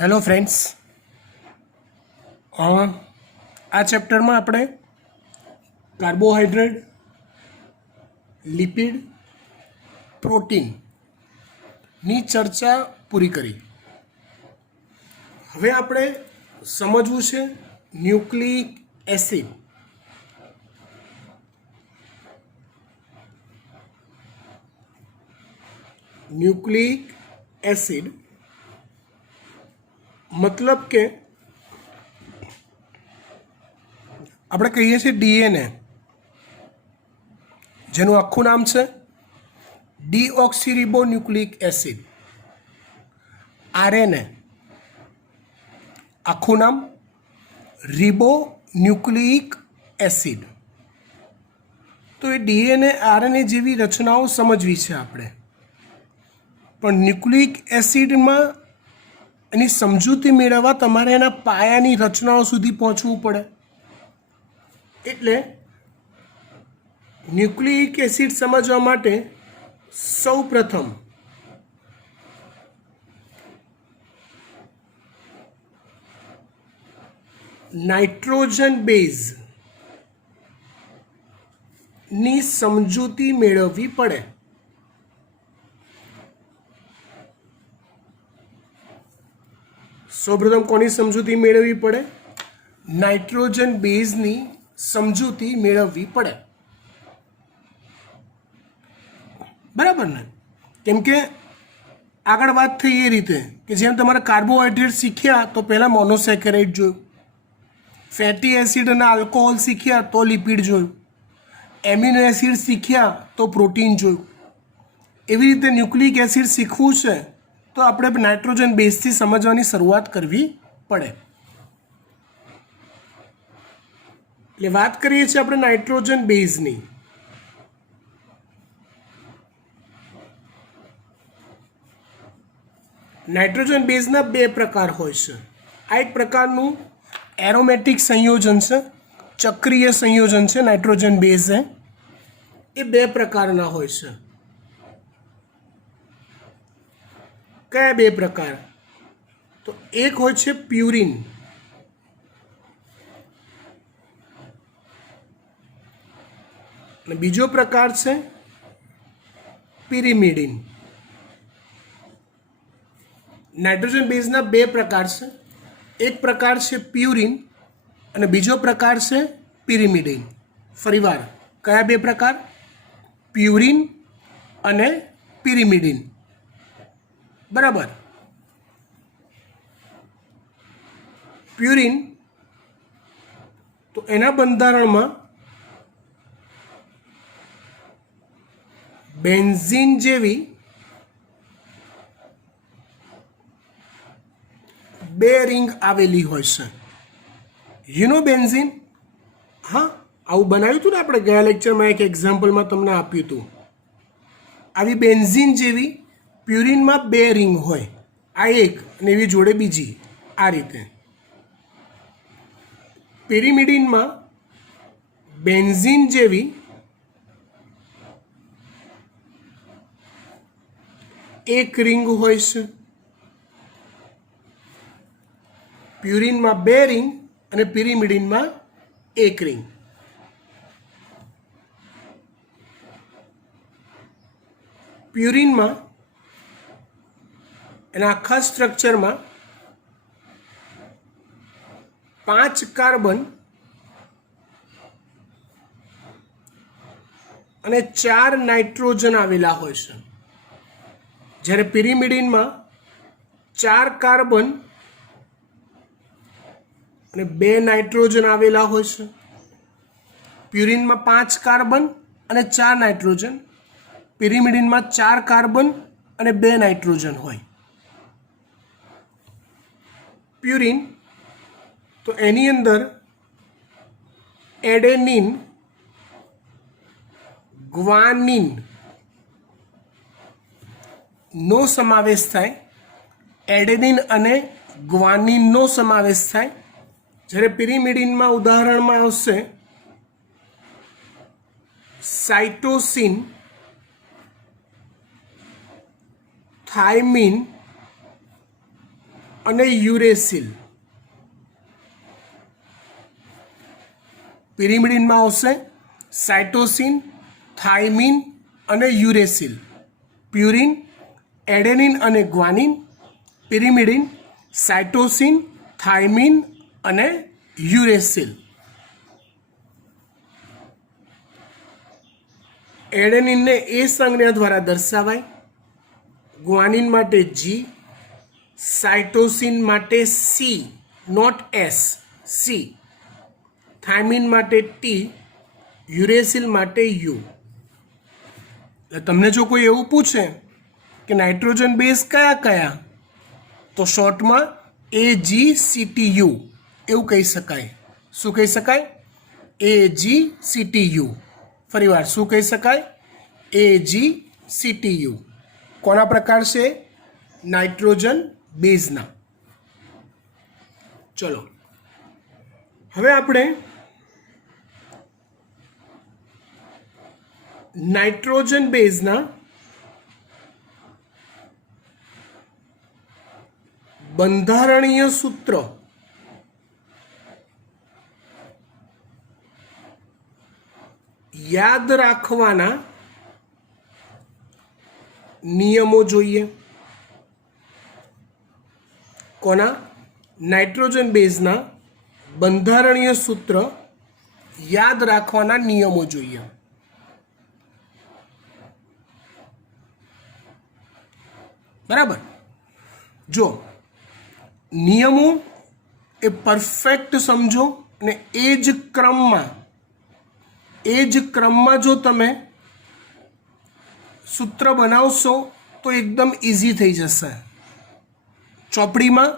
Hello friends, આ ચેપ્ટરમાં આપણે carbohydrate, lipid, પ્રોટીનની ચર્ચા પૂરી કરી. હવે આપણે સમજવું છે ન્યુક્લિક એસિડ. ન્યુક્લિક એસિડ मतलब કે આપણે કહીએ છીએ ડીએનએ, જેનું આખું નામ છે ડીઓક્સીરીબોન્યુક્લિક એસિડ. આરએનએ આખું નામ રિબોન્યુક્લિક એસિડ. તો એ ડીએનએ આરએનએ જેવી રચનાઓ સમજવી છે આપણે, પણ ન્યુક્લિક એસિડમાં એની સમજૂતી મેળવવા તમારે એના પાયાની રચનાઓ સુધી પહોંચવું પડે. એટલે ન્યુક્લિક એસિડ સમજવા માટે સૌ પ્રથમ નાઇટ્રોજન બેઝની સમજૂતી મેળવવી પડે. સૌપ્રથમ કોની સમજૂતી મેળવવી પડે? નાઇટ્રોજન બેઝની સમજૂતી મેળવવી પડે. બરાબર ને? કેમ કે આગળ વાત થઈ એ રીતે કે જેમ તમારે કાર્બોહાઈડ્રેટ શીખ્યા તો પહેલાં મોનોસેકેરાઇડ જોયું, ફેટી એસિડ અને આલ્કોહોલ શીખ્યા તો લિપિડ જોયું, એમિનો એસિડ શીખ્યા તો પ્રોટીન જોયું. એવી રીતે ન્યુક્લિક એસિડ શીખવું છે તો આપણે નાઇટ્રોજન બેઝથી સમજવાની શરૂઆત કરવી પડે. એટલે વાત કરીએ છીએ આપણે નાઇટ્રોજન બેઝની. નાઇટ્રોજન બેઝના બે પ્રકાર હોય છે. આ એક પ્રકારનું એરોમેટિક સંયોજન છે, ચક્રીય સંયોજન છે. નાઇટ્રોજન બેઝ એ બે પ્રકારના હોય છે. કયા બે પ્રકાર? તો એક હોય છે પ્યુરિન અને બીજો પ્રકાર છે પિરિમિડિન. નાઇટ્રોજન બેઝના બે પ્રકાર છે. એક પ્રકાર છે પ્યુરિન અને બીજો પ્રકાર છે પિરિમિડિન. ફરીવાર, કયા બે પ્રકાર? પ્યુરિન અને પિરિમિડિન. બરાબર. પ્યુરિન તો એના બંધારણમાં બેન્ઝીન જેવી બે રિંગ આવેલી હોય છે. You know benzene? હા, આવું બનાવ્યું હતું ને આપણે ગયા લેક્ચરમાં, એક એક્ઝામ્પલમાં તમને આપ્યું હતું. આવી બેન્ઝીન જેવી પ્યુરિનમાં બે રિંગ હોય, આ એક અને એવી જોડે બીજી, આ રીતે. પિરિમિડિનમાં બેન્ઝીન જેવી એક રિંગ હોય છે. પ્યુરિનમાં બે રિંગ અને પિરિમિડિનમાં એક રિંગ. પ્યુરિનમાં એના આખા સ્ટ્રક્ચરમાં 5 કાર્બન અને 4 નાઇટ્રોજન આવેલા હોય છે. જ્યારે પિરિમિડિનમાં 4 કાર્બન અને 2 નાઇટ્રોજન આવેલા હોય છે. પ્યુરિનમાં 5 કાર્બન અને 4 નાઇટ્રોજન, પિરિમિડિનમાં 4 કાર્બન અને 2 નાઇટ્રોજન હોય. પ્યુરિન તો એની અંદર એડેનિન, ગ્વાનિન નો સમાવેશ થાય. એડેનિન અને ગ્વાનિનનો સમાવેશ થાય. જ્યારે પિરિમિડિનમાં ઉદાહરણમાં આવશે સાઇટોસિન, થાઇમિન અને યુરેસિલ. પિરિમિડિનમાં આવશે સાઇટોસિન, થાઇમિન અને યુરેસિલ. પ્યુરિન, એડેનિન અને ગ્વાનિન. પિરિમિડિન, સાઇટોસિન, થાઇમિન અને યુરેસિલ. એડેનિનને એ સંજ્ઞા દ્વારા દર્શાવાય. ગ્વાનિન માટે G, સાઇટોસિન માટે C, not S, C. Thymine માટે T, યુરેસિલ માટે U. એટલે તમને જો કોઈ એવું પૂછે કે નાઇટ્રોજન બેઝ કયા કયા, તો શોર્ટમાં AgCTU એવું કહી શકાય. શું કહી શકાય? AgCTU. ફરીવાર શું કહી શકાય? AgCTU. કોના પ્રકાર છે? નાઇટ્રોજન બેઝના. ચલો હવે આપણે નાઇટ્રોજન બેઝના બંધારણીય સૂત્ર યાદ રાખવાના નિયમો જોઈએ. કોના? નાઇટ્રોજન બેઝના બંધારણીય સૂત્ર યાદ રાખવાના નિયમો જોઈએ. બરાબર. જો નિયમો એ પરફેક્ટ સમજો અને એ જ ક્રમમાં જો તમે સૂત્ર બનાવશો તો એકદમ ઇઝી થઈ જશે. ચોપડીમાં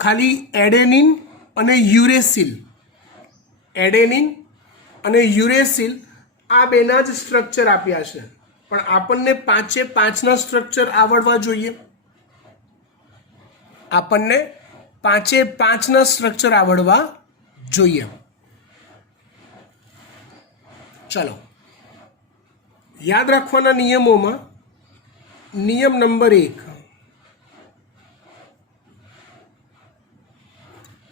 ખાલી એડેનિન અને યુરેસિલ આ બેના જ સ્ટ્રક્ચર આપ્યા છે, પણ આપણને 5 સ્ટ્રક્ચર આવડવા જોઈએ. સ્ટ્રક્ચર આવડવા જોઈએ. ચલો યાદ રાખવાના નિયમોમાં નિયમ નંબર 1,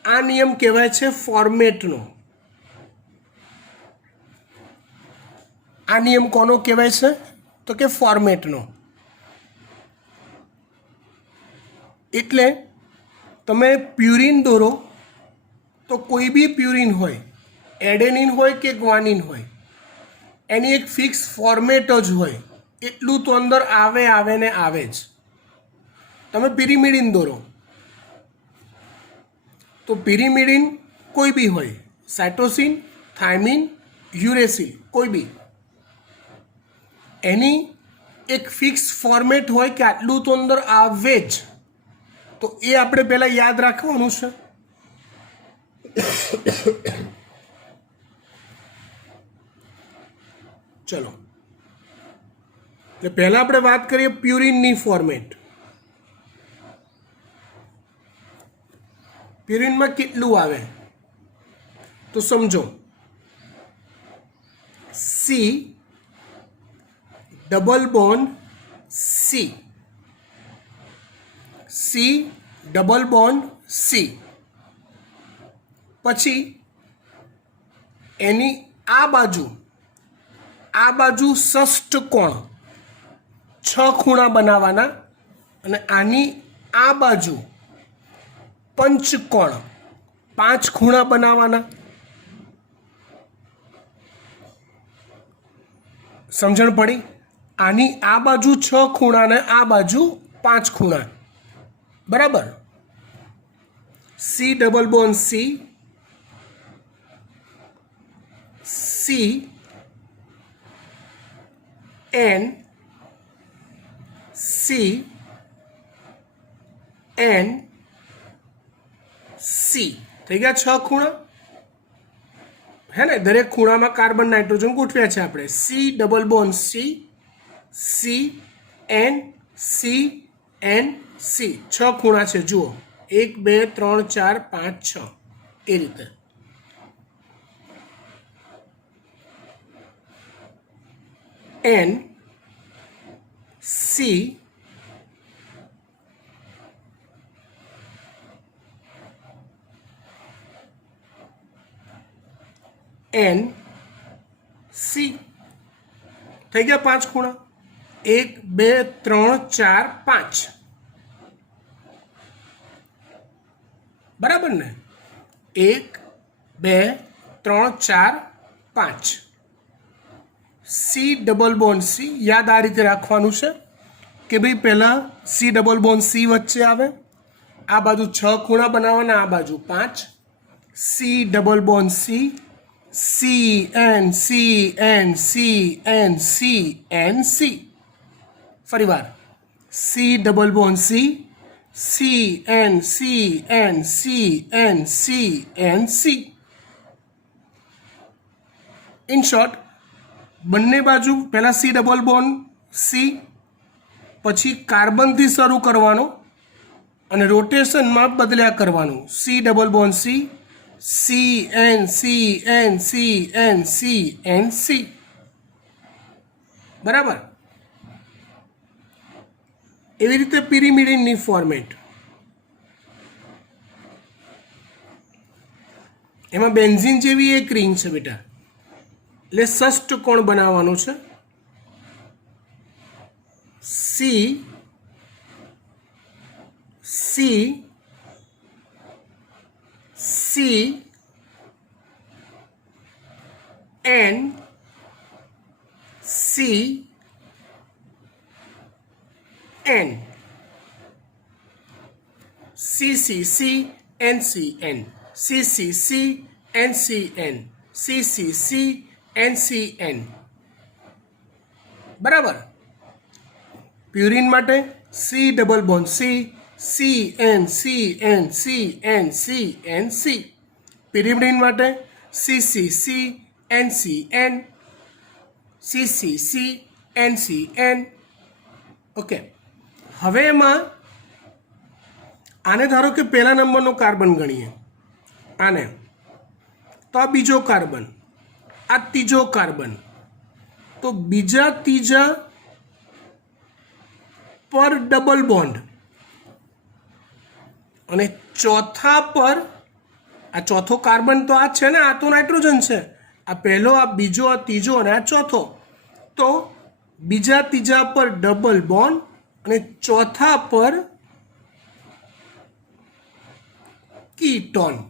આ નિયમ કહેવાય છે ફોર્મેટનો. આ નિયમ કોનો કહેવાય છે? તો કે ફોર્મેટનો. એટલે તમે પ્યુરિન દોરો તો કોઈ બી પ્યુરિન હોય, એડેનિન હોય કે ગ્વાનિન હોય, એની એક ફિક્સ ફોર્મેટ જ હોય. એટલું તો અંદર આવે ને આવે જ. તમે પિરિમિડિન દોરો તો પિરિમિડિન કોઈ બી હોય, સાઇટોસિન, થાઇમિન, યુરેસિલ કોઈ બી, એની એક ફિક્સ ફોર્મેટ હોય કે આટલું તો અંદર આવે જ. તો એ આપણે પહેલાં યાદ રાખવાનું છે. ચલો એટલે પહેલાં આપણે વાત કરીએ પ્યુરિનની ફોર્મેટ. પ્યુરિનમાં કેટલું આવે તો સમજો. C double bond C, C double bond C. પછી એની આ બાજુ ષષ્ઠકોણ 6 ખૂણા બનાવવાના, અને આની આ બાજુ પંચકોણ 5 ખૂણા બનાવવાના. સમજણ પડી? આની આ બાજુ 6 ખૂણા ને આ બાજુ 5 ખૂણા. બરાબર. C double bond C, C N C N C. થઈ ગયા 6 ખૂણા. હે ને? દરેક ખૂણામાં કાર્બન નાઇટ્રોજન ગોઠવ્યા છે આપણે. C double bond C, C N C N C. 6 ખૂણા છે જુઓ. 1 2 3 4 5 6 એ રીતે. N C એન સી થઈ ગયા 5 ખૂણા 1 2 3 4 5 બરાબર ને 1 2 3 4 5 સી ડબલ બોન્ડ સી યાદ આ રીતે રાખવાનું છે કે ભાઈ પહેલાં સી ડબલ બોન્ડ સી વચ્ચે આવે આ બાજુ 6 ખૂણા બનાવવાના આ બાજુ 5 C double bond C C N C N C N C N C ફરી વાર C double bond C C N C N C N C N C in short બંને બાજુ પહેલાં સી ડબલ બોન્ડ સી પછી કાર્બનથી શરૂ કરવાનો અને રોટેશનમાં બદલ્યા કરવાનું C double bond C C N C N C N C N C બરાબર એવી રીતે પિરિમિડિનની ફોર્મેટ એમાં બેન્ઝીન જેવી એક રિંગ છે બેટા એટલે ષષ્ટકોણ બનાવવાનું છે C C C N C N C C C N C N C C C N C N C C C N C N બરાબર પ્યુરિન માટે C double bond C C N C N C N C N C pyrimidine માટે C C C N C N C C C N C N okay હવે એમાં આને ધારો કે પહેલા નંબરનો કાર્બન ગણીએ આને તો આ બીજો કાર્બન આ ત્રીજો કાર્બન તો બીજા ત્રીજા પર ડબલ બોન્ડ અને ચોથા પર આ ચોથો કાર્બન તો આ છે ને આ તો નાઇટ્રોજન છે આ પહેલો આ બીજો આ ત્રીજો અને આ ચોથો તો બીજા ત્રીજા પર ડબલ બોન્ડ અને ચોથા પર કીટોન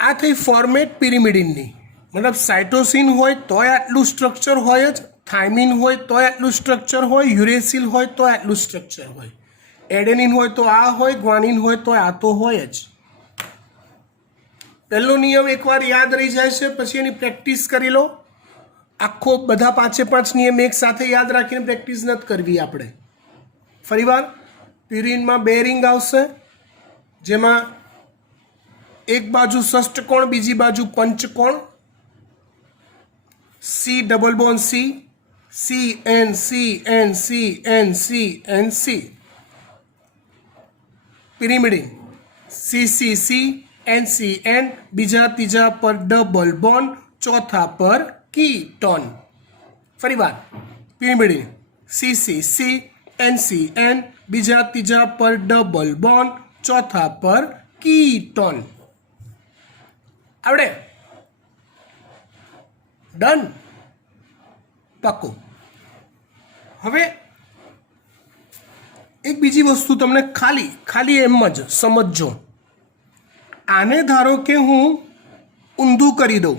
આ થઈ ફોર્મેટ પિરિમિડિનની મતલબ સાઇટોસિન હોય તોય આટલું સ્ટ્રક્ચર હોય જ થાઇમિન હોય તોય આટલું સ્ટ્રક્ચર હોય યુરેસિલ હોય તો આટલું સ્ટ્રક્ચર હોય એડેનિન હોય તો આ હોય ગ્વાનિન હોય તો આ તો હોય જ પહેલો નિયમ એકવાર યાદ રહી જાય છે પછી એની પ્રેક્ટિસ કરી લો આખો બધા 5 નિયમ એક સાથે યાદ રાખીને પ્રેક્ટિસ નથી કરવી આપણે ફરીવાર પ્યુરિનમાં 2 રિંગ આવશે જેમાં એક બાજુ ષષ્ટકોણ બીજી બાજુ પંચકોણ C double bond C C N C N C N C N C pyrimidine C C C N C N બીજા ત્રીજા પર ડબલ બોન્ડ ચોથા પર કીટોન ફરીવાર pyrimidine C C C N C N બીજા ત્રીજા પર ડબલ બોન્ડ ચોથા પર કીટોન આવડે ડન પાકું હવે એક બીજી વસ્તુ તમને ખાલી એમ જ સમજજો આને ધારો કે હું ઊંધું કરી દઉં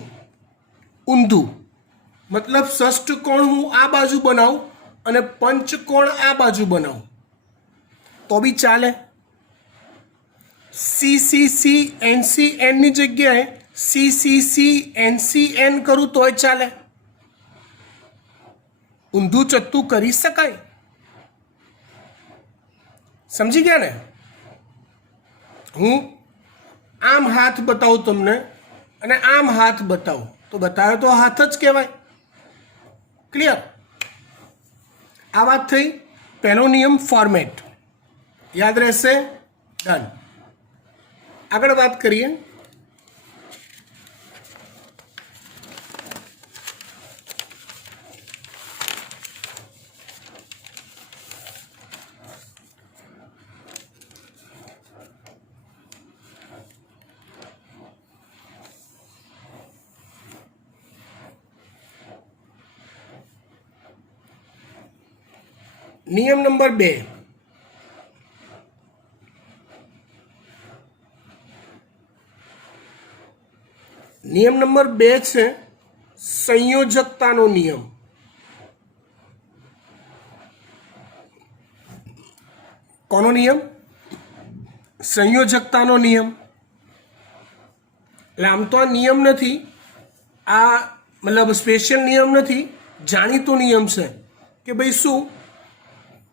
ઊંધું મતલબ ષષ્ટકોણ હું આ બાજુ બનાવું અને પંચકોણ આ બાજુ બનાવું તો બી ચાલે C C C N C એનની જગ્યાએ C C C N C N કરું તોય ચાલે ઊંધું ચત્તું કરી શકાય સમજી ગયા ને હું આમ હાથ બતાવું તમને અને આમ હાથ બતાવું તો બતાવ્યો તો હાથ જ કહેવાય ક્લિયર આ વાત થઈ પહેલો નિયમ ફોર્મેટ યાદ રહેશે ડન આગળ વાત કરીએ નિયમ નંબર 2, નિયમ નંબર 2 છે સંયોજકતાનો નિયમ. કોનો નિયમ? સંયોજકતાનો નિયમ. એટલે આમ તો આ નિયમ નથી, આ મતલબ સ્પેશિયલ નિયમ નથી, જાણીતો નિયમ છે કે ભાઈ શું,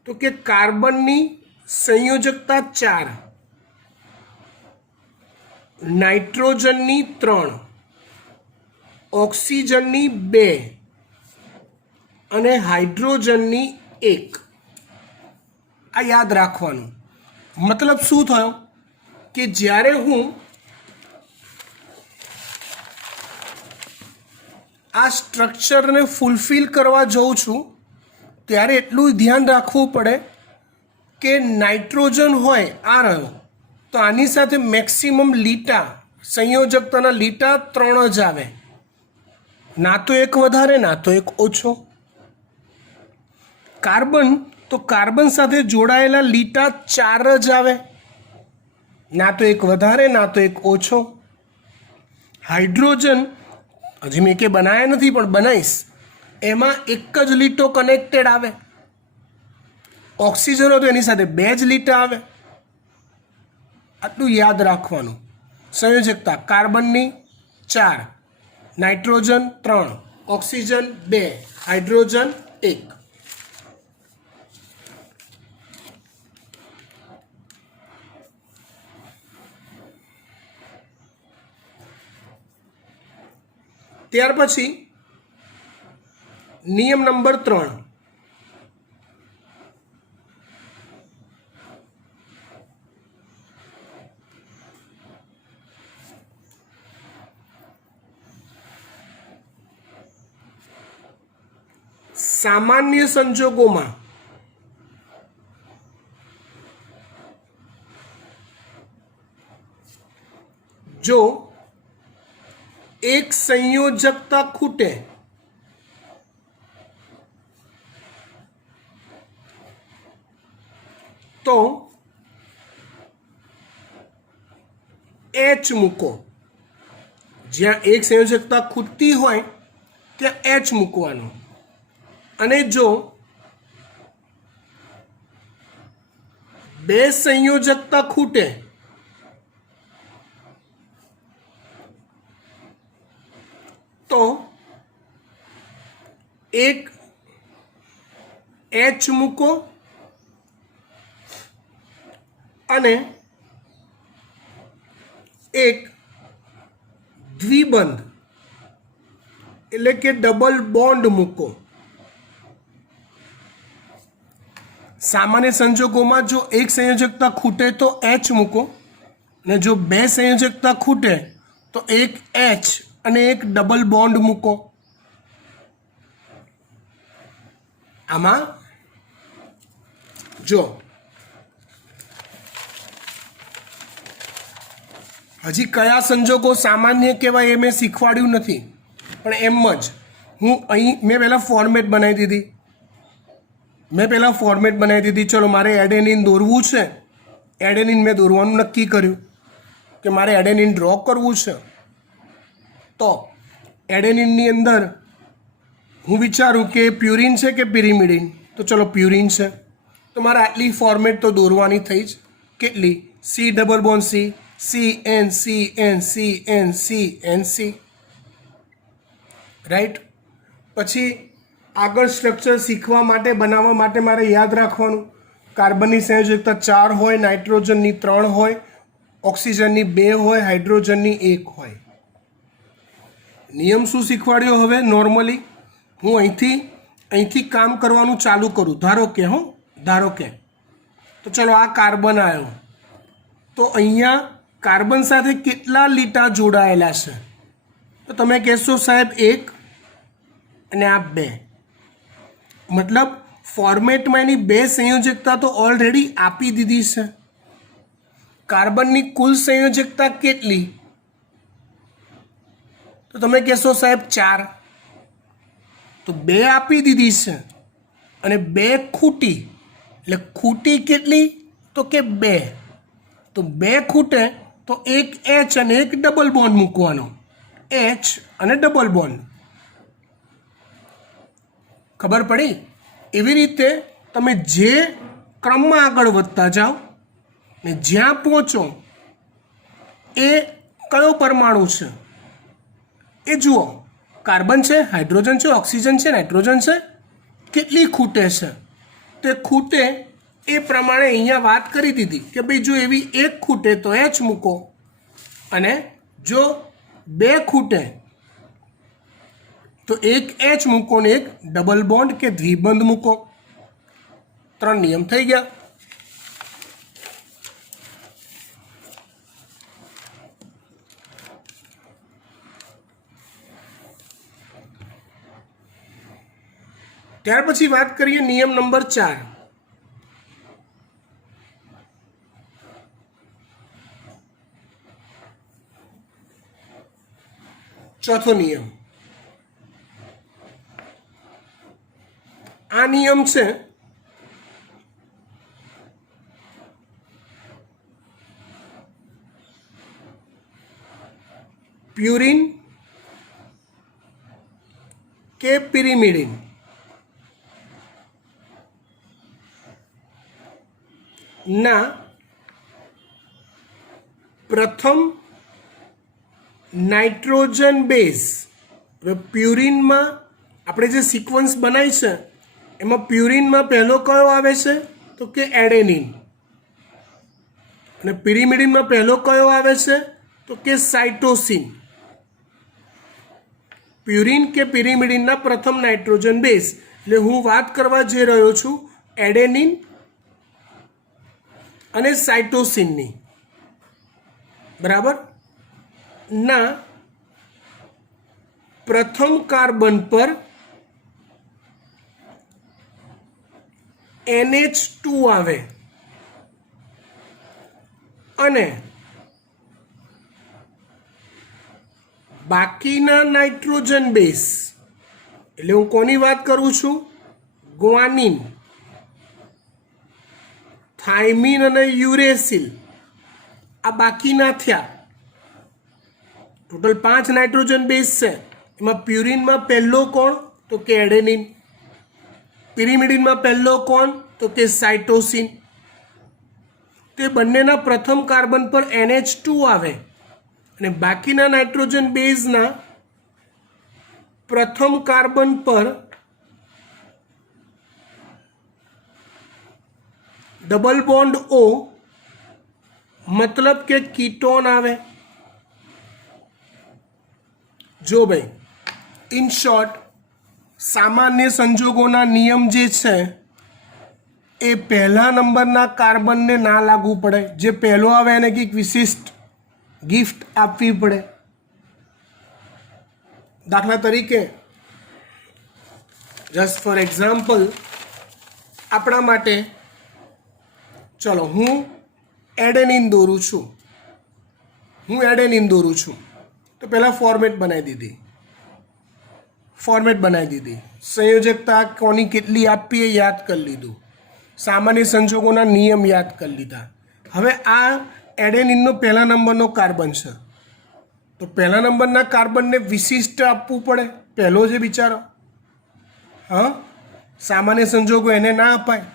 તો કે કાર્બનની સંયોજકતા 4, નાઇટ્રોજનની 3, ઓક્સિજનની 2 અને હાઇડ્રોજનની 1. આ યાદ રાખવાનું. મતલબ શું થયો કે જ્યારે હું આ સ્ટ્રક્ચરને ફૂલફિલ કરવા જાઉં છું ત્યારે એટલું ધ્યાન રાખવું પડે કે નાઇટ્રોજન હોય આ રહ્યો તો આની સાથે મેક્સિમમ લીટા, સંયોજકતાના લીટા 3 જ આવે, ના તો એક વધારે ના તો એક ઓછો. કાર્બન તો કાર્બન સાથે જોડાયેલા લીટા 4 જ આવે, ના તો એક વધારે ના તો એક ઓછો. હાઇડ્રોજન હજી મેં કે બનાવ્યા નથી પણ બનાવીશ, એમાં એક જ લીટો કનેક્ટેડ આવે. ઓક્સિજન હોય તો એની સાથે 2 જ લીટા આવે. આટલું યાદ રાખવાનું. સંયોજકતા કાર્બનની 4, નાઇટ્રોજન 3, ઓક્સિજન 2, હાઇડ્રોજન 1. ત્યાર પછી નિયમ નંબર 3, સામાન્ય સંજોગોમાં જો એક સંયોજકતા ખૂટે તો H મૂકો. જ્યાં એક સંયોજકતા ખૂટતી હોય ત્યાં H મૂકવાનું. અને જો 2 સંયોજકતા ખૂટે તો એક H મૂકો અને એક દ્વિબંધ એટલે કે ડબલ બોન્ડ મૂકો. સામાન્ય સંજોગોમાં જો એક સંયોજકતા ખૂટે તો H મૂકો અને જો 2 સંયોજકતા ખૂટે તો એક H અને એક ડબલ બોન્ડ મૂકો. આમાં જો હજી કયા સંજોગો સામાન્ય કહેવાય એ મેં શીખવાડ્યું નથી, પણ એમ જ હું અહીં મેં પહેલાં ફોર્મેટ બનાવી દીધી. ચલો મારે એડેનિન દોરવું છે, એડેનિન મેં દોરવાનું નક્કી કર્યું કે મારે એડેનિન ડ્રો કરવું છે. તો એડેનિનની અંદર હું વિચારું કે પ્યુરિન છે કે પિરિમિડિન, તો ચલો પ્યુરિન છે, તો મારે આટલી ફોર્મેટ તો દોરવાની થઈ જ. કેટલી? C double bond C, CN CN CN CN C, right. પછી આગળ સ્ટ્રક્ચર શીખવા માટે, બનાવવા માટે મારે યાદ રાખવાનું કાર્બનની સંયોજકતા 4 હોય, નાઇટ્રોજનની 3 હોય, ઓક્સિજનની 2 હોય, હાઇડ્રોજનની 1 હોય. નિયમ શું શીખવાડ્યો? હવે નોર્મલી હું અહીંથી કામ કરવાનું ચાલુ કરું. ધારો કે તો ચલો આ કાર્બન આવ્યો, તો અહીંયા કાર્બન સાથે કેટલા લીટા જોડાયેલા છે? તો તમે કહેશો સાહેબ 1 અને આ 2. મતલબ ફોર્મેટમાં એની 2 સંયોજકતા તો ઓલરેડી આપી દીધી છે. કાર્બનની કુલ સંયોજકતા કેટલી? તો તમે કહેશો સાહેબ 4. તો 2 આપી દીધી છે અને 2 ખૂટી એટલે ખૂટી કેટલી? તો કે 2. તો 2 ખૂટે તો એક એચ અને એક ડબલ બોન્ડ મૂકવાનો, એચ અને ડબલ બોન્ડ. ખબર પડી? એવી રીતે તમે જે ક્રમમાં આગળ વધતા જાઓ ને જ્યાં પહોંચો એ કયો પરમાણુ છે એ જુઓ. કાર્બન છે, હાઇડ્રોજન છે, ઓક્સિજન છે, નાઇટ્રોજન છે, કેટલી ખૂટે છે તે ખૂટે એ પ્રમાણે અહીંયા વાત કરી દીધી કે ભાઈ જો એવી એક ખૂટે તો એચ મૂકો, અને જો 2 ખૂટે તો એક એચ મૂકો ને એક ડબલ બોન્ડ કે દ્વિબંધ મૂકો. 3 નિયમ થઈ ગયા. ત્યાર પછી વાત કરીએ નિયમ નંબર 4. ચોથો નિયમ. આ નિયમ છે પ્યુરિન કે પિરિમિડિન ના પ્રથમ નાઇટ્રોજન બેઝ. હવે પ્યુરિનમાં આપણે જે સિક્વન્સ બનાવી છે એમાં પ્યુરિનમાં પહેલો કયો આવે છે તો કે એડેનિન, અને પિરિમિડિનમાં પહેલો કયો આવે છે તો કે સાઇટોસિન. પ્યુરિન કે પિરિમિડિનના પ્રથમ નાઇટ્રોજન બેઝ એટલે હું વાત કરવા જઈ રહ્યો છું એડેનિન અને સાઇટોસિનની, બરાબર, ના પ્રથમ કાર્બન પર NH2 આવે અને બાકીના નાઇટ્રોજન બેઝ એટલે હું કોની વાત કરું છું? ગ્વાનિન, થાઇમિન અને યુરેસિલ. આ બાકીના થયા. ટોટલ 5 નાઇટ્રોજન બેઝ છે. એમાં પ્યુરિનમાં પહેલો કોણ તો કે એડેનિન, પિરિમિડિનમાં પહેલો કોણ તો કે સાઇટોસિન. તે બંનેના પ્રથમ કાર્બન પર NH2 આવે અને બાકીના નાઇટ્રોજન બેઝના પ્રથમ કાર્બન પર ડબલ બોન્ડ O, મતલબ કે કીટોન આવે. જો ભાઈ, ઇન શોર્ટ, સામાન્ય સંજોગોના નિયમ જે છે એ પહેલા નંબરના કાર્બનને ના લાગુ પડે. જે પહેલો આવે એને કંઈક વિશિષ્ટ ગિફ્ટ આપવી પડે. દાખલા તરીકે, જસ્ટ ફોર એક્ઝામ્પલ, આપણા માટે ચલો હું એડેનિન દોરું છું. તો પહેલાં ફોર્મેટ બનાવી દીધી. સંયોજકતા કોની કેટલી આપવી એ યાદ કરી લીધું. સામાન્ય સંજોગોના નિયમ યાદ કરી લીધા. હવે આ એડેનિનનો પહેલા નંબરનો કાર્બન છે તો પહેલા નંબરના કાર્બનને વિશિષ્ટ આપવું પડે. પહેલો જે બિચારો, હા, સામાન્ય સંજોગો એને ના અપાય.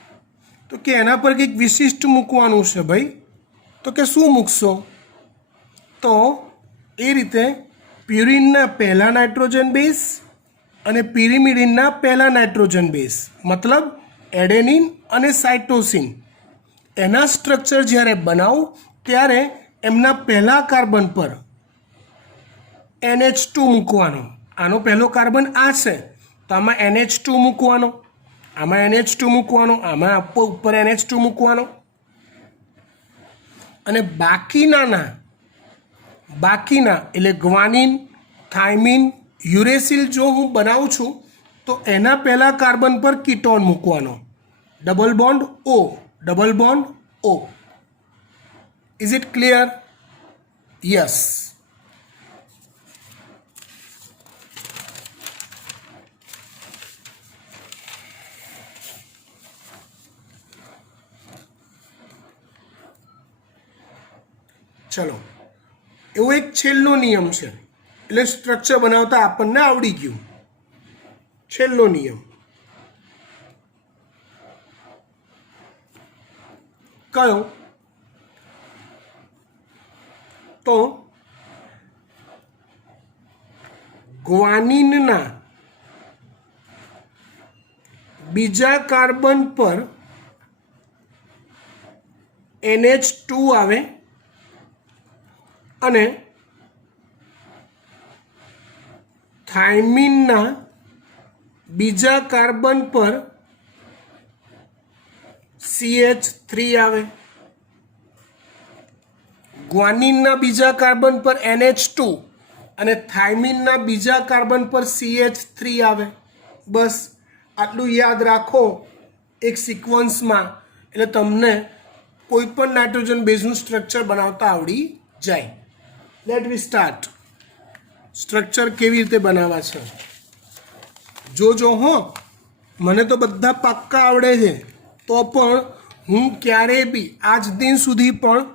તો કે એના પર કંઈક વિશિષ્ટ મૂકવાનું છે ભાઈ. તો કે શું મૂકશો? તો એ રીતે પ્યુરિનના પહેલા નાઇટ્રોજન બેઝ અને પિરિમિડિનના પહેલા નાઇટ્રોજન બેઝ, મતલબ એડેનિન અને સાઇટોસિન, એના સ્ટ્રક્ચર જ્યારે બનાવું ત્યારે એમના પહેલા કાર્બન પર NH2 મૂકવાનો. આનો પહેલો કાર્બન આ છે તો આમાં NH2 મૂકવાનો, આમાં NH2 મૂકવાનો, આમાં ઉપર NH2 મૂકવાનો, અને બાકીના એટલે ગ્વાનિન, થાઇમિન, યુરેસિલ જો હું બનાવું છું તો એના પહેલા કાર્બન પર કીટોન મૂકવાનો, double bond O. Is it clear? Yes. ચલો, એવો એક છેલ્લો નિયમ છે, એટલે સ્ટ્રક્ચર બનાવતા આપણને આવડી ગયું. છેલ્લો નિયમ કયો? તો ગ્વાનિનના બીજા કાર્બન પર NH2 આવે અને થાઇમિનના બીજા કાર્બન પર CH3 આવે. ગ્વાનિનના બીજા કાર્બન પર NH2 અને થાઇમિનના બીજા કાર્બન પર CH3 આવે. બસ આટલું યાદ રાખો એક સિક્વન્સમાં, એટલે તમને કોઈ પણ નાઇટ્રોજન બેઝનું સ્ટ્રક્ચર બનાવતા આવડી જાય. લેટ વી સ્ટાર્ટ. સ્ટ્રક્ચર કેવી રીતે બનાવવા છે જોજો હો. મને તો બધા પાક્કા આવડે છે, તો પણ હું ક્યારેય બી આજ દિન સુધી પણ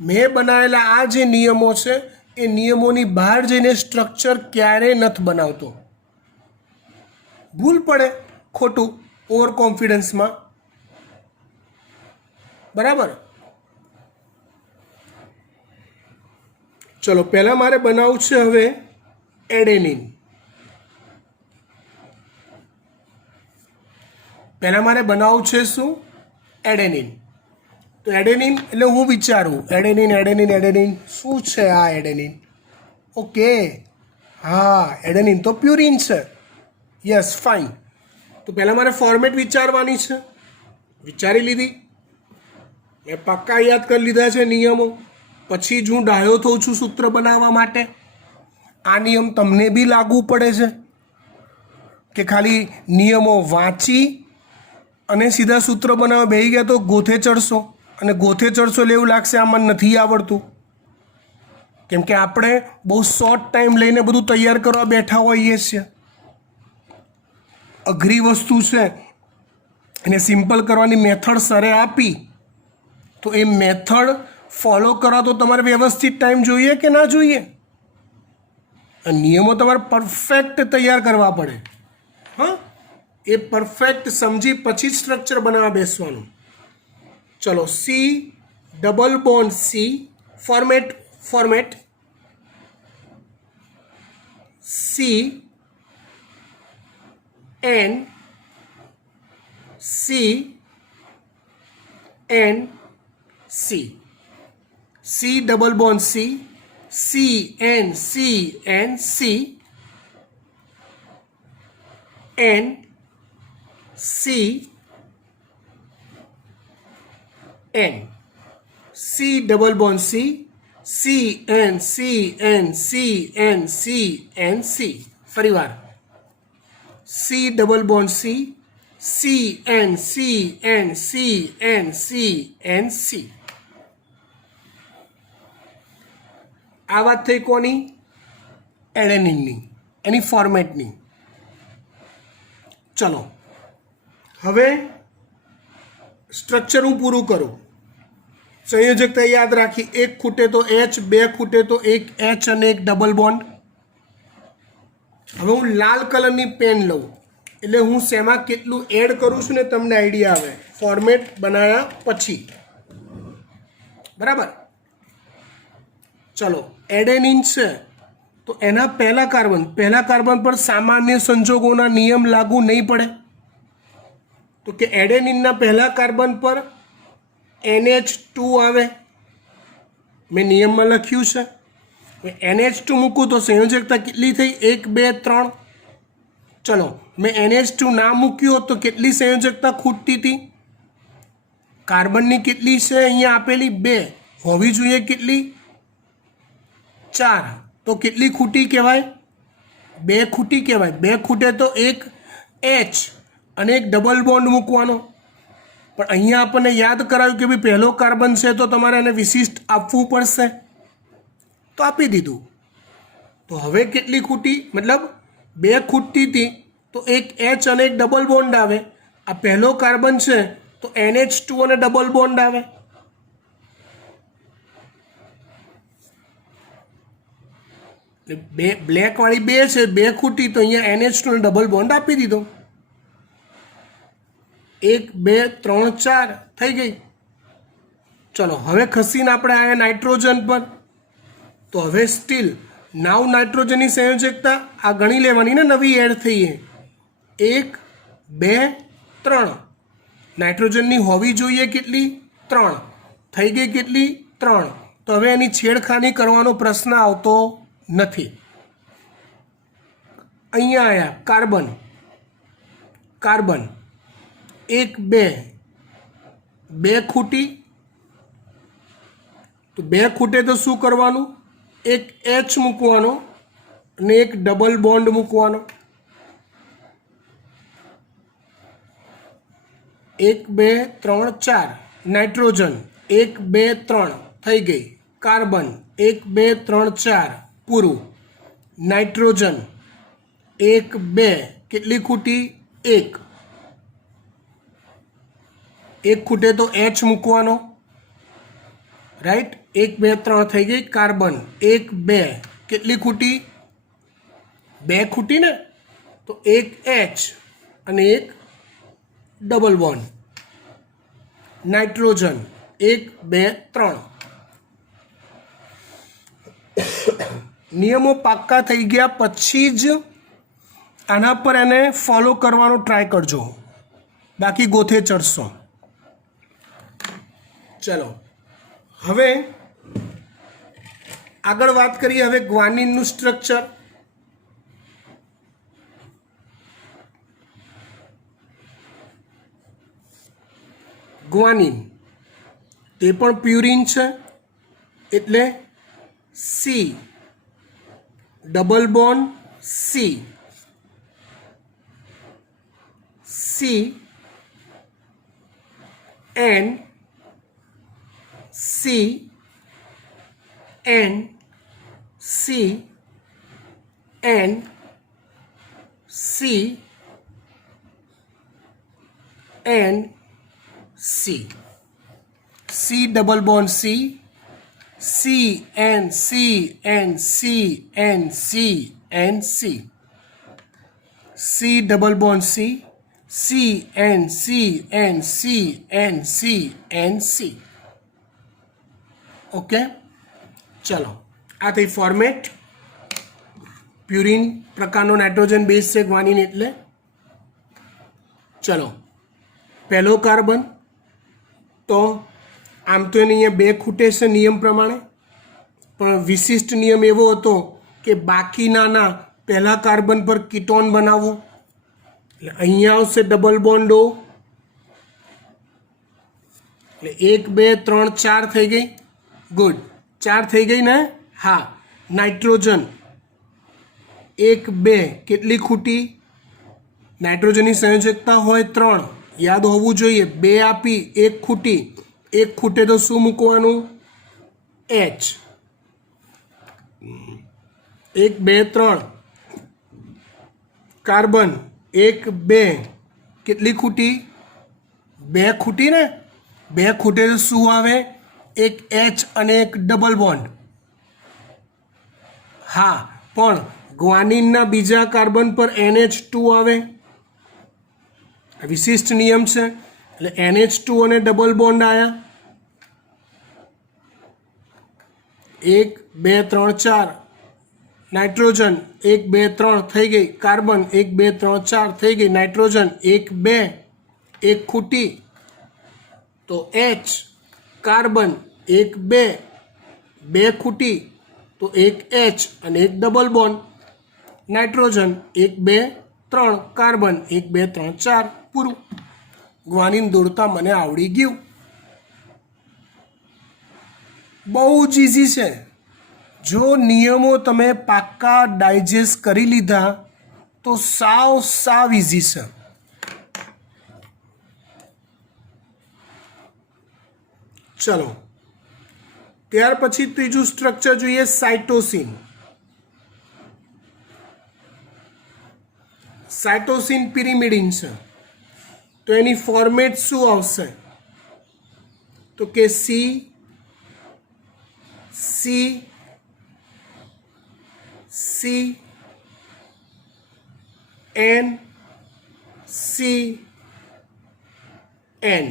મેં બનાવેલા આ જે નિયમો છે એ નિયમોની બહાર જઈને સ્ટ્રક્ચર ક્યારેય નથી બનાવતો. ભૂલ પડે ખોટું ઓવર કોન્ફિડન્સમાં. બરાબર. ચલો, પહેલાં મારે બનાવવું છે હવે એડેનિન. પહેલાં મારે બનાવવું છે શું? એડેનિન. તો એડેનિન એટલે હું વિચારું એડેનિન એડેનિન એડેનિન શું છે આ એડેનિન? ઓકે, હા, એડેનિન તો પ્યુરિન છે. Yes, fine. તો પહેલાં મારે ફોર્મેટ વિચારવાની છે. વિચારી લીધી, મેં પાક્કા યાદ કરી લીધા છે નિયમો. પછી જ હું ડાયો થઉં છું સૂત્ર બનાવવા માટે. આ નિયમ તમને બી લાગુ પડે છે કે ખાલી નિયમો વાંચી અને સીધા સૂત્ર બનાવવા બેસી ગયા તો ગોથે ચડશો, અને ગોથે ચડશો એટલે એવું લાગશે આમાં નથી આવડતું. કેમ કે આપણે બહુ શોર્ટ ટાઈમ લઈને બધું તૈયાર કરવા બેઠા હોઈએ છીએ. અઘરી વસ્તુ છે એને સિમ્પલ કરવાની મેથડ સરે આપી, તો એ મેથડ ફોલો કરવા તો તમારે વ્યવસ્થિત ટાઈમ જોઈએ કે ના જોઈએ? નિયમો તમારે પરફેક્ટ તૈયાર કરવા પડે. હા, એ પરફેક્ટ સમજી પછી જ સ્ટ્રક્ચર બનાવવા બેસવાનું. ચલો, C double bond C format C N C N C. C double bond C CN CN C N C N C double bond C CN CN CN CN C. ફરી વાર C double bond C CN CN CN CN C. આ વાત થઈ કોની? એડેનિનની, એની ફોર્મેટની. ચલો, હવે structure હું પૂરું કરું. સંયોજકતા યાદ રાખી, એક ખૂટે તો H, બે ખૂટે તો એક H અને એક ડબલ બોન્ડ. હવે હું લાલ કલરની પેન લઉં, એટલે હું શેમાં કેટલું એડ કરું છું ને તમને આઈડિયા આવે ફોર્મેટ બનાવ્યા પછી. બરાબર. ચલો, એડેનિન છે તો એના પહેલા કાર્બન પર સામાન્ય સંજોગોના નિયમ લાગુ નહીં પડે. તો કે એડેનિનના પહેલા કાર્બન પર NH2 આવે. મેં નિયમમાં લખ્યું છે. NH2 મૂકું તો સંયોજકતા કેટલી થઈ? 1 2 3. ચલો, મેં NH2 ના મૂક્યું તો કેટલી સંયોજકતા ખૂટતી હતી? કાર્બનની કેટલી છે અહીંયા આપેલી? 2. હોવી જોઈએ કેટલી? 4. તો કેટલી ખૂટી કહેવાય? 2 ખૂટી કહેવાય. 2 ખૂટે તો એક H અને એક ડબલ બોન્ડ મૂકવાનો. પણ અહીંયા આપણને યાદ કરાવ્યું કે ભાઈ પહેલો કાર્બન છે તો તમારે એને વિશિષ્ટ આપવું પડશે, તો આપી દીધું. તો હવે કેટલી ખૂટી? મતલબ 2 ખૂટતી હતી તો એક H અને એક ડબલ બોન્ડ આવે. આ પહેલો કાર્બન છે તો NH2 અને ડબલ બોન્ડ આવે. બે બ્લેકવાળી બે છે, બે ખૂટી, તો અહીંયા NH2 ને ડબલ બોન્ડ આપી દીધો. 1 2 3 4 થઈ ગઈ. ચલો હવે ખસીને આપણે આવ્યા નાઇટ્રોજન પર. તો હવે સ્ટીલ નાવ નાઇટ્રોજનની સંયોજકતા આ ગણી લેવાની ને, નવી એડ થઈએ. 1 2 3 નાઇટ્રોજનની હોવી જોઈએ કેટલી? 3 થઈ ગઈ. કેટલી? 3. તો હવે એની છેડખાની કરવાનો પ્રશ્ન આવતો નથી. અહીંયા આવ્યા કાર્બન. કાર્બન 1 2 બે ખૂટી, તો બે ખૂટે તો શું કરવાનું? એક H મૂકવાનો અને એક ડબલ બોન્ડ મૂકવાનો. 1 2 3 4 નાઇટ્રોજન 1 2 3 થઈ ગઈ. કાર્બન 1 2 3 4 પૂરું. નાઇટ્રોજન 1 2 કેટલી ખૂટી? 1. એક ખૂટે તો H મૂકવાનો, રાઈટ. 1 2 3 થઈ ગઈ. કાર્બન 1 2 કેટલી ખૂટી? 2 ખૂટી ને, તો એક H અને એક ડબલ બોન્ડ. નાઇટ્રોજન 1 2 3. નિયમો પાક્કા થઈ ગયા પછી જ આના પર એને ફોલો કરવાનો ટ્રાય કરજો, બાકી ગોથે ચડશો. ચલો હવે આગળ વાત કરીએ. હવે ગ્વાનિનનું સ્ટ્રક્ચર. ગ્વાનિન તે પણ પ્યુરિન છે, એટલે C double bond C, C N C N C N C N C, C double bond C, C N C N C N C N C, C double bond C, C N C N C N C N C. Okay, ચલો આ થઈ format. Purine પ્રકારનો nitrogen base છે guanine એટલે. ચલો પહેલો carbon, તો આમ તો એને અહીંયા બે ખૂટે છે નિયમ પ્રમાણે, પણ વિશિષ્ટ નિયમ એવો હતો કે બાકીના પહેલા કાર્બન પર કીટોન બનાવવો, એટલે અહીંયા આવશે ડબલ બોન્ડો. એટલે 1 2 3 4 થઈ ગઈ. ગુડ, 4 થઈ ગઈ ને? હા. નાઇટ્રોજન 1 2 કેટલી ખૂટી? નાઇટ્રોજનની સંયોજકતા હોય 3, યાદ હોવું જોઈએ. 2 આપી, 1 ખૂટી. 1 ખૂટે તો શું મૂકવાનું? H. 1 2 3 કાર્બન 1 2 કેટલી ખૂટી? 2 ખૂટી ને? 2 ખૂટે તો શું આવે? એક H અને એક ડબલ બોન્ડ. હા, પણ ગ્વાનિનના બીજા કાર્બન પર NH2 આવે, વિશિષ્ટ નિયમ છે, એટલે NH2 અને ડબલ બોન્ડ આવ્યા. 1 2 3 4 નાઇટ્રોજન 1 2 3 થઈ ગઈ. કાર્બન 1 2 3 4 થઈ ગઈ. નાઇટ્રોજન 1 2 1 ખૂટી, તો H. કાર્બન 1 2 2 ખૂટી, તો એક H અને એક ડબલ બોન્ડ. નાઇટ્રોજન 1 2 3 કાર્બન 1 2 3 4 પૂરું. ગ્વાનિન દોડતા મને આવડી ગયું. બહુ જ ઇઝી છે. જો નિયમો તમે પાક્કા ડાયજેસ્ટ કરી લીધા તો સાવ ઇઝી છે. ચલો ત્યાર પછી ત્રીજું સ્ટ્રક્ચર જોઈએ, સાઇટોસિન. સાઇટોસિન પિરિમિડિન છે, તો એની ફોર્મેટ શું આવશે? તો કે C C C N C N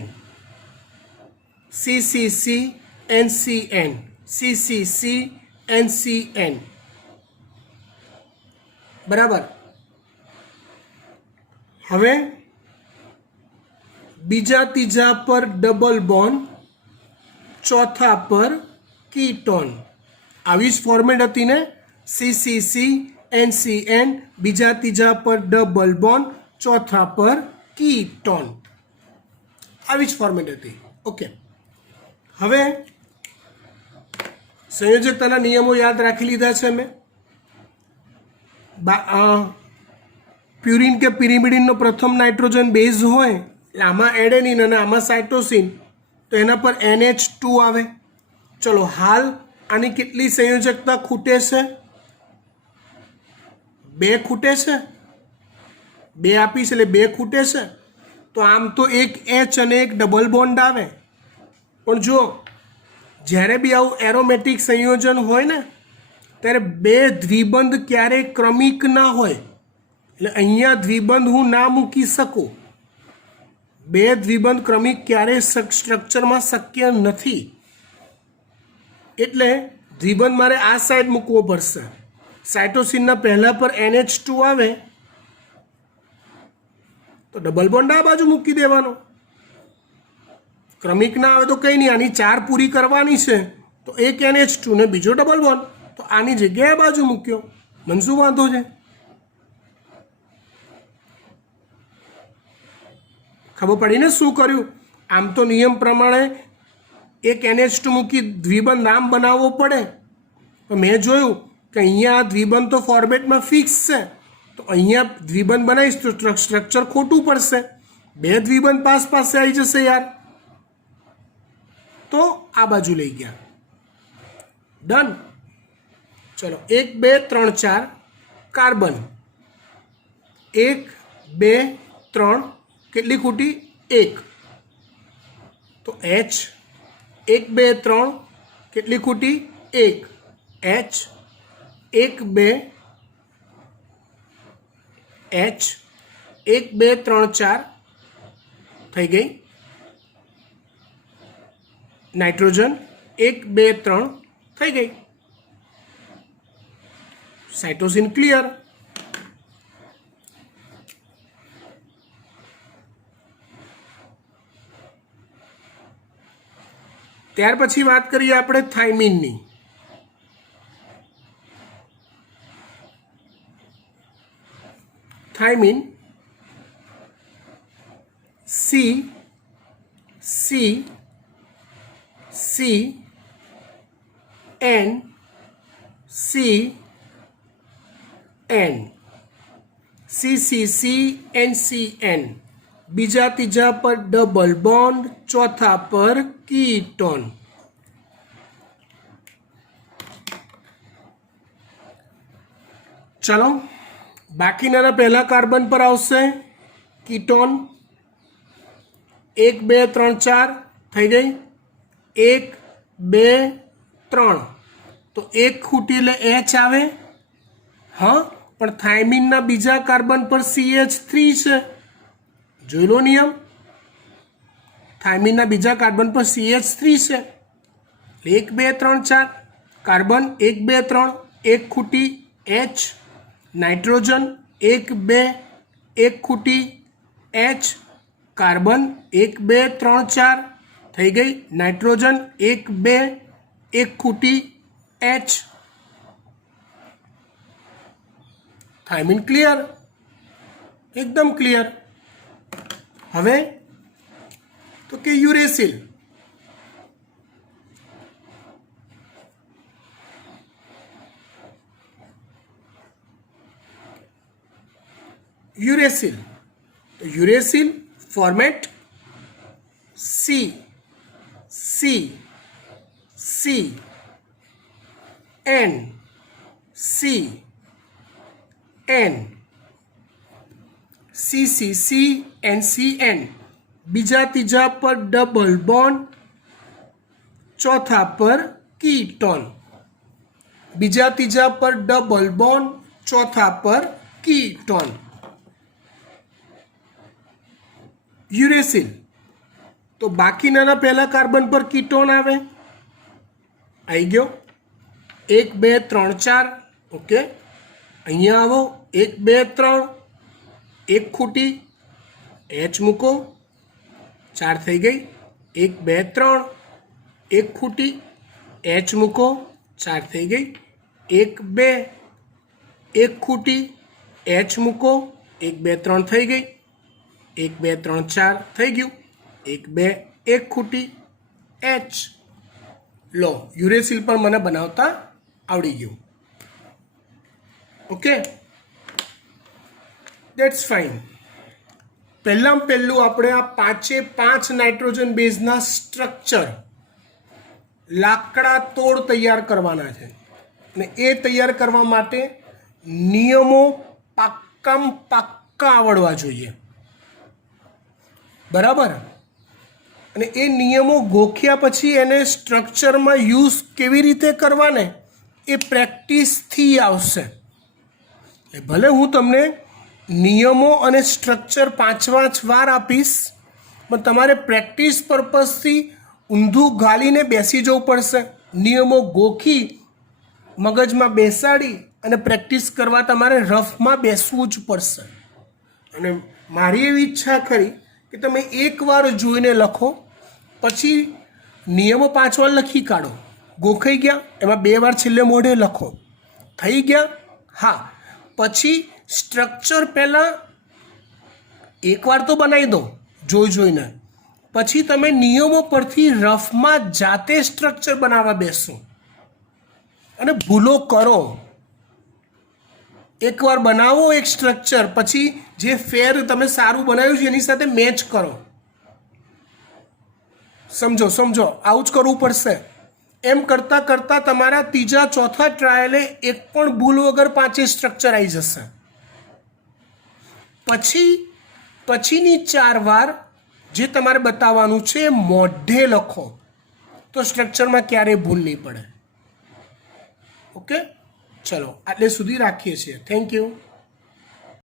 C C C N C N C C C N C N बराबर। हवे बीजा तीजा पर डबल बॉन्ड, चौथा पर कीटोन। આવી જ ફોર્મેટ હતી ને, CCC NCN, બીજા ત્રીજા પર ડબલ બોન્ડ, ચોથા પર કીટોન, આવી જ ફોર્મેટ હતી। ઓકે, હવે સંયોજકતાના નિયમો યાદ રાખી લીધા છે મેં। પ્યુરિન કે પિરિમિડિનનો પ્રથમ નાઇટ્રોજન બેઝ હોય એટલે આમાં એડેનિન અને આમાં સાઇટોસિન, તો એના પર NH2 આવે। ચલો, હાલ આની કેટલી સંયોજકતા ખૂટે છે? 2 ખૂટે છે। 2 આપીશ એટલે 2 ખૂટે છે। તો આમ તો એક H અને એક ડબલ બોન્ડ આવે, પણ જો જ્યારે બી આવું એરોમેટિક સંયોજન હોય ને ત્યારે 2 દ્વિબંધ ક્યારેય ક્રમિક ના હોય, એટલે અહીંયા દ્વિબંધ હું ના મૂકી શકું। 2 દ્વિબંધ ક્રમિક ક્યારેય સ્ટ્રક્ચરમાં શક્ય નથી, એટલે દ્વિબંધ મારે આ સાઈડ મૂકવો પડશે। સાઇટોસિનના પહેલા પર NH2 આવે તો ડબલ બોન્ડ આ બાજુ મૂકી દેવાનો। ક્રમિક ના આવે તો કંઈ નહીં, આની 4 પૂરી કરવાની છે તો એક NH2 ને બીજો ડબલ બોન્ડ, તો આની જગ્યાએ આ બાજુ મૂક્યો, મને શું વાંધો છે? ખબર પડી ને શું કર્યું? આમ તો નિયમ પ્રમાણે એક NH2 મૂકી દ્વિબંધ નામ બનાવવો પડે, પણ મેં જોયું કે અહીંયા દ્વિબંધ તો ફોર્મેટમાં ફિક્સ છે, તો અહીંયા દ્વિબંધ બનાવીશ તો સ્ટ્રક્ચર ખોટું પડશે। 2 દ્વિબંધ પાસે આવી જશે યાર, તો આ બાજુ લઈ ગયા। ડન। ચલો, 1 2 3 4 કાર્બન, 1 2 3 કેટલી ખૂટી? 1, તો H 1 2 3 કેટલી ખૂટી? 1, H 1 2 H 1 2 3 4 થઈ ગઈ। નાઇટ્રોજન 1 2 3 થઈ ગઈ। Cytosine clear. ત્યાર પછી વાત કરીએ આપણે થાઇમિનની। Thymine C C C N C N C C C N C N, બીજા ત્રીજા પર ડબલ બોન્ડ, ચોથા પર કીટોન। ચલો, બાકીના પહેલા કાર્બન પર આવશે કીટોન। 1 2 3 4 થઈ ગઈ। 1 2 3 તો 1 ખૂટી એટલે H આવે। હા, પણ થાઇમિનના બીજા કાર્બન પર CH3 છે, જોઈ લો નિયમ। થાઇમિનના બીજા કાર્બન પર CH3 છે, 1 2 3 4 કાર્બન 1 2 3, 1 ખૂટી H, નાઇટ્રોજન 1 2 1 ખૂટી H, કાર્બન 1 2 3 4 થઈ ગઈ। નાઇટ્રોજન 1 2 1 ખૂટી H। થાઇમિન ક્લિયર, એકદમ ક્લિયર। હવે તો કે યુરેસિલ, યુરેસિલ, તો uracil format C C C N C N C C C N C N, બીજા ત્રીજા પર ડબલ બોન્ડ, ચોથા પર કીટોન। બીજા ત્રીજા પર ડબલ બોન્ડ, ચોથા પર કીટોન. યુરેસિલ તો બાકીના પહેલા કાર્બન પર કીટોન આવે, આવી ગયો 1 2 3 4. ઓકે, અહીંયા આવો 1 2 3, એક ખૂટી H મૂકો, 4 થઈ ગઈ. 1 2 3, એક ખૂટી H મૂકો, 4 થઈ ગઈ. 1 2, એક ખૂટી H મૂકો, 1 2 3 થઈ ગઈ. 1 2 3 4 થઈ ગયું. 1 2, એક ખૂટી H. લો, યુરેસિલ પણ મને બનાવતા આવડી ગયું. Okay, that's fine. પહેલાં પહેલું આપણે આ 5 નાઇટ્રોજન બેઝના સ્ટ્રક્ચર લાકડા તોડ તૈયાર કરવાના છે, અને એ તૈયાર કરવા માટે નિયમો પાક્કા આવડવા જોઈએ, બરાબર. અને એ નિયમો ગોખ્યા પછી એને સ્ટ્રક્ચરમાં યુઝ કેવી રીતે કરવાને એ પ્રેક્ટિસથી આવશે. ભલે હું તમને નિયમો અને સ્ટ્રક્ચર 5 વાર આપીશ, પણ તમારે પ્રેક્ટિસ પર્પઝથી ઊંધું ગાલીને બેસી જવું પડશે. નિયમો ગોખી મગજમાં બેસાડી અને પ્રેક્ટિસ કરવા તમારે રફમાં બેસવું જ પડશે. અને મારી એવી ઈચ્છા ખરી કે તમે એકવાર જોઈને લખો, પછી નિયમો 5 વાર લખી કાઢો. ગોખાઈ ગયા એમાં 2 વાર છેલ્લે મોઢે લખો. થઈ ગયા? હા. પછી સ્ટ્રક્ચર પહેલાં એકવાર તો બનાવી દો જોઈને, પછી તમે નિયમો પરથી રફમાં જાતે સ્ટ્રક્ચર બનાવવા બેસો અને ભૂલો કરો. એકવાર બનાવો એક સ્ટ્રક્ચર, પછી જે ફેર તમે સારું બનાવ્યું છે એની સાથે મેચ કરો. સમજો, આવું જ કરવું પડશે. એમ કરતાં કરતાં તમારા 3જા 4થા ટ્રાયલે એક પણ ભૂલ વગર 5 સ્ટ્રક્ચર આવી જશે. પછીની 4 વાર જે તમારે બતાવવાનું છે એ મોઢે લખો, તો સ્ટ્રક્ચરમાં ક્યારેય ભૂલ નહીં પડે. ઓકે, ચલો આટલે સુધી રાખીએ છીએ. Thank you.